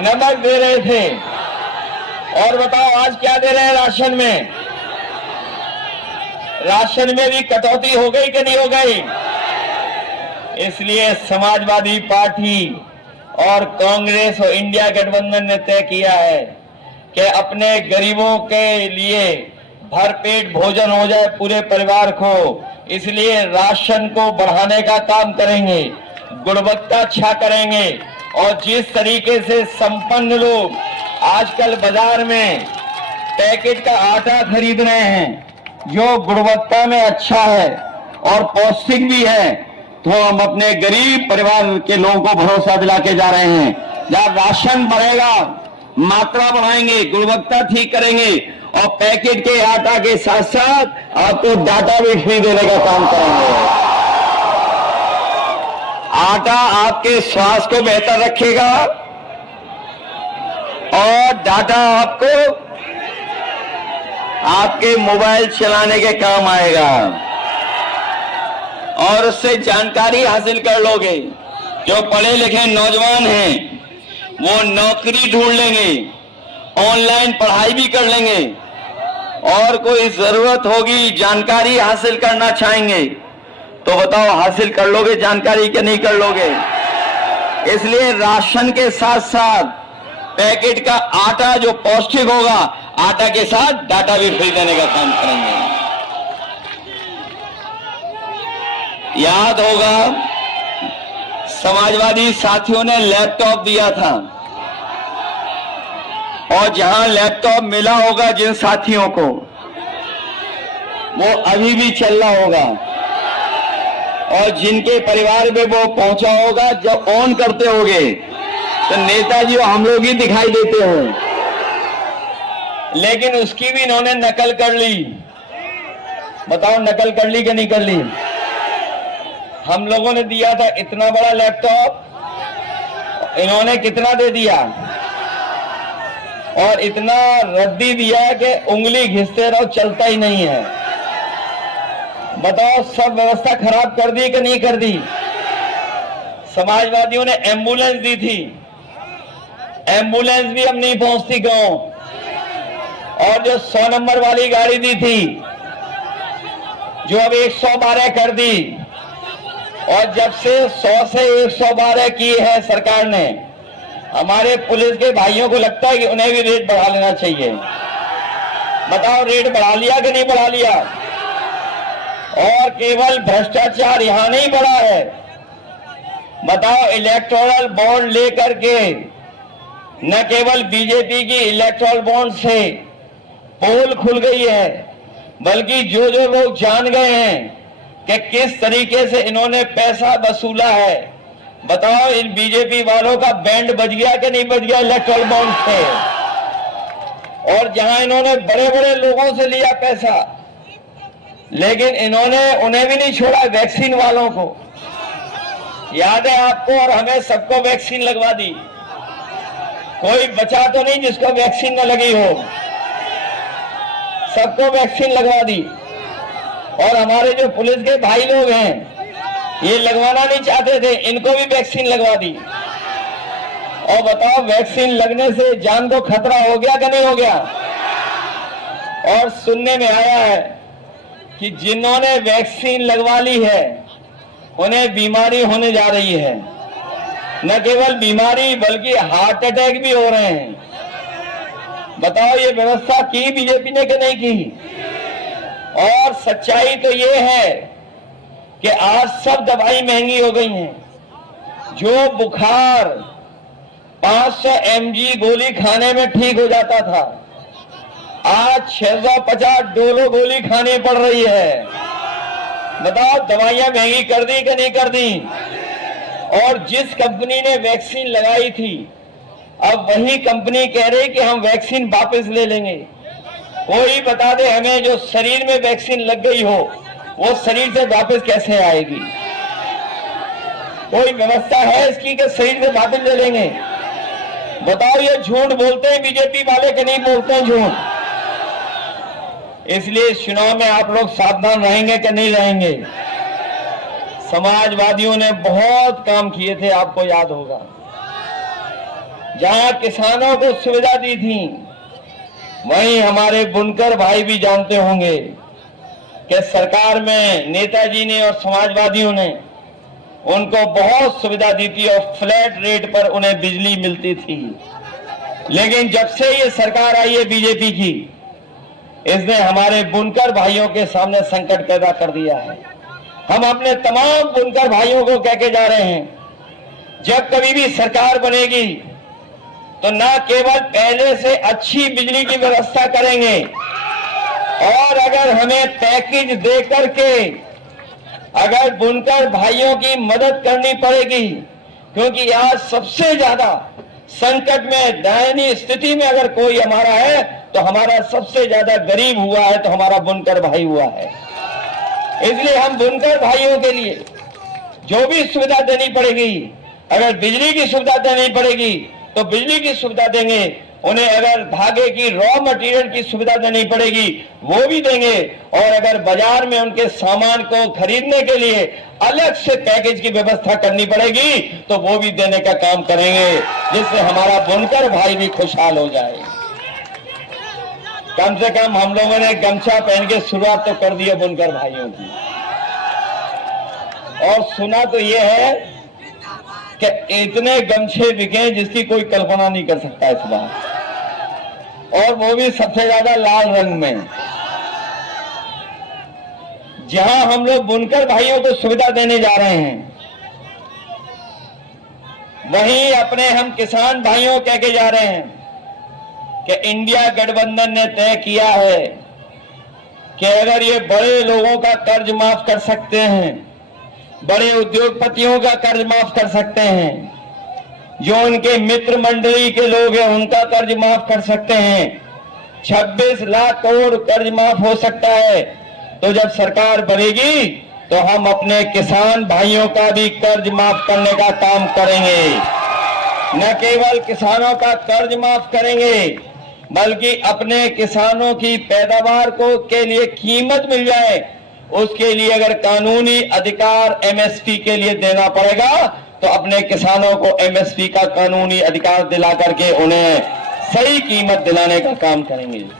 नमक दे रहे थे, और बताओ आज क्या दे रहे हैं राशन में? राशन में भी कटौती हो गई कि नहीं हो गई? इसलिए समाजवादी पार्टी और कांग्रेस और इंडिया गठबंधन ने तय किया है कि अपने गरीबों के लिए भरपेट भोजन हो जाए पूरे परिवार को, इसलिए राशन को बढ़ाने का काम करेंगे, गुणवत्ता अच्छा करेंगे। और जिस तरीके से संपन्न लोग आजकल बाजार में पैकेट का आटा खरीद रहे हैं जो गुणवत्ता में अच्छा है और पौष्टिक भी है, तो हम अपने गरीब परिवार के लोगों को भरोसा दिला के जा रहे हैं। जब राशन बढ़ेगा, मात्रा बढ़ाएंगे, गुणवत्ता ठीक करेंगे और पैकेट के आटा के साथ साथ आपको डाटा भी फ्री देने का काम करेंगे। आटा आपके स्वास्थ्य को बेहतर रखेगा और डाटा आपको आपके मोबाइल चलाने के काम आएगा और उससे जानकारी हासिल कर लोगे। जो पढ़े लिखे नौजवान हैं वो नौकरी ढूंढ लेंगे, ऑनलाइन पढ़ाई भी कर लेंगे, और कोई जरूरत होगी जानकारी हासिल करना चाहेंगे तो बताओ हासिल कर लोगे जानकारी कि नहीं कर लोगे? इसलिए राशन के साथ साथ पैकेट का आटा जो पौष्टिक होगा, आटा के साथ डाटा भी फ्री देने का काम करेंगे। याद होगा समाजवादी साथियों ने लैपटॉप दिया था, और जहां लैपटॉप मिला होगा जिन साथियों को, वो अभी भी चल रहा होगा, और जिनके परिवार में वो पहुंचा होगा जब ऑन करते होगे तो नेताजी हम लोग ही दिखाई देते हो, लेकिन उसकी भी इन्होंने नकल कर ली। बताओ नकल कर ली कि नहीं कर ली? हम लोगों ने दिया था इतना बड़ा लैपटॉप, इन्होंने कितना दे दिया? और इतना रद्दी दिया कि उंगली घिसते रहो, चलता ही नहीं है। बताओ सब व्यवस्था खराब कर दी कि नहीं कर दी? समाजवादियों ने एम्बुलेंस दी थी, एम्बुलेंस भी अब नहीं पहुंचती गांव, और जो 100 नंबर वाली गाड़ी दी थी जो अब 112 कर दी, और जब से 100 से 112 की है सरकार ने, हमारे पुलिस के भाइयों को लगता है कि उन्हें भी रेट बढ़ा लेना चाहिए। बताओ रेट बढ़ा लिया कि नहीं बढ़ा लिया? और केवल भ्रष्टाचार यहां नहीं बढ़ा है, बताओ इलेक्टोरल बॉन्ड लेकर के न केवल बीजेपी की इलेक्टोरल बॉन्ड से पोल खुल गई है, बल्कि जो जो लोग जान गए हैं कि किस तरीके से इन्होंने पैसा वसूला है, बताओ इन बीजेपी वालों का बैंड बज गया कि नहीं बज गया इलेक्टोरल बॉन्ड से? और जहां इन्होंने बड़े बड़े लोगों से लिया पैसा, लेकिन इन्होंने उन्हें भी नहीं छोड़ा, वैक्सीन वालों को। याद है आपको, और हमें सबको वैक्सीन लगवा दी, कोई बचा तो नहीं जिसको वैक्सीन न लगी हो, सबको वैक्सीन लगवा दी। और हमारे जो पुलिस के भाई लोग हैं ये लगवाना नहीं चाहते थे, इनको भी वैक्सीन लगवा दी। और बताओ वैक्सीन लगने से जान को खतरा हो गया कि नहीं हो गया? और सुनने में आया है कि जिन्होंने वैक्सीन लगवा ली है उन्हें बीमारी होने जा रही है, न केवल बीमारी बल्कि हार्ट अटैक भी हो रहे हैं। बताओ ये व्यवस्था की बीजेपी ने कि नहीं की? और सच्चाई तो ये है कि आज सब दवाई महंगी हो गई हैं। जो बुखार 500 mg गोली खाने में ठीक हो जाता था, आज 650 डोलो गोली खानी पड़ रही है। बताओ दवाइयां महंगी कर दी कि नहीं कर दी? और जिस कंपनी ने वैक्सीन लगाई थी, अब वही कंपनी कह रही कि हम वैक्सीन वापस ले लेंगे। कोई बता दे हमें, जो शरीर में वैक्सीन लग गई हो वो शरीर से वापस कैसे आएगी? कोई व्यवस्था है इसकी कि शरीर से वापस ले लेंगे? बताओ ये झूठ बोलते हैं बीजेपी वाले कि नहीं बोलते हैं झूठ? इसलिए इस चुनाव में आप लोग सावधान रहेंगे कि नहीं रहेंगे? समाजवादियों ने बहुत काम किए थे, आपको याद होगा। जहां किसानों को सुविधा दी थी, वहीं हमारे बुनकर भाई भी जानते होंगे कि सरकार में नेताजी ने और समाजवादियों ने उनको बहुत सुविधा दी थी और फ्लैट रेट पर उन्हें बिजली मिलती थी। लेकिन जब से ये सरकार आई है बीजेपी की, इसने हमारे बुनकर भाइयों के सामने संकट पैदा कर दिया है। हम अपने तमाम बुनकर भाइयों को कह के जा रहे हैं, जब कभी भी सरकार बनेगी तो ना केवल पहले से अच्छी बिजली की व्यवस्था करेंगे, और अगर हमें पैकेज दे करके अगर बुनकर भाइयों की मदद करनी पड़ेगी, क्योंकि आज सबसे ज्यादा संकट में दयनीय स्थिति में अगर कोई हमारा है तो हमारा सबसे ज्यादा गरीब हुआ है तो हमारा बुनकर भाई हुआ है। इसलिए हम बुनकर भाइयों के लिए जो भी सुविधा देनी पड़ेगी, अगर बिजली की सुविधा देनी पड़ेगी तो बिजली की सुविधा देंगे, उन्हें अगर धागे की रॉ मटेरियल की सुविधा देनी पड़ेगी वो भी देंगे, और अगर बाजार में उनके सामान को खरीदने के लिए अलग से पैकेज की व्यवस्था करनी पड़ेगी तो वो भी देने का काम करेंगे, जिससे हमारा बुनकर भाई भी खुशहाल हो जाए। कम से कम हम लोगों ने गमछा पहन के शुरुआत तो कर दी है बुनकर भाइयों की, और सुना तो ये है कि इतने गमछे बिके जिसकी कोई कल्पना नहीं कर सकता इस बार, और वो भी सबसे ज्यादा लाल रंग में। जहां हम लोग बुनकर भाइयों को सुविधा देने जा रहे हैं, वहीं अपने हम किसान भाइयों कह के जा रहे हैं कि इंडिया गठबंधन ने तय किया है कि अगर ये बड़े लोगों का कर्ज माफ कर सकते हैं, बड़े उद्योगपतियों का कर्ज माफ कर सकते हैं, जो उनके मित्र मंडली के लोग हैं उनका कर्ज माफ कर सकते हैं, 26 लाख करोड़ कर्ज माफ हो सकता है, तो जब सरकार बनेगी तो हम अपने किसान भाइयों का भी कर्ज माफ करने का काम करेंगे। न केवल किसानों का कर्ज माफ करेंगे, बल्कि अपने किसानों की पैदावार को के लिए कीमत मिल जाए, उसके लिए अगर कानूनी अधिकार एमएसपी के लिए देना पड़ेगा तो अपने किसानों को एमएसपी का कानूनी अधिकार दिला करके उन्हें सही कीमत दिलाने का काम करेंगे।